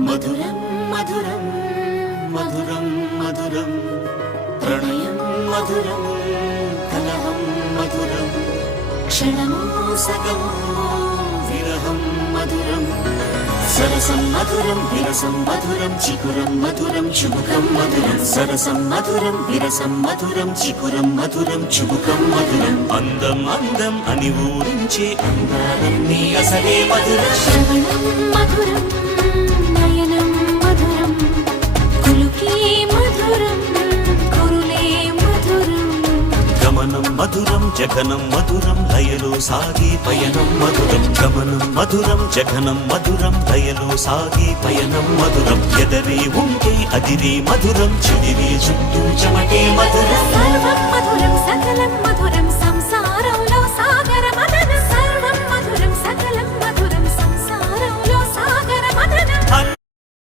మధురం మధురం మధురం మధురం ప్రణయం మధురం కలహం మధురం క్షణము సగము విరహం మధురం సరసం మధురం విరసం మధురం చికురం మధురం చుబుకం మధురం సరసం మధురం విరసం మధురం చికురం మధురం చుబుకం మధురం అందం అందం అని ఊరించే అందాలన్నీ అసలే మధురం శ్రవణం మధురం నయనం మధురం కులుకే మధురం కురులే మధురం గమనం మధురం జగనం మధురం లయలో సాగి పయనం మధురం గమనం మధురం జగనం మధురం లయలో సాగి పయనం మధురం ఎదరే ఉంటే అదిరే మధురం చెదిరే చుట్టూ చెమటే మధురం సర్వం మధురం సకలం మధురం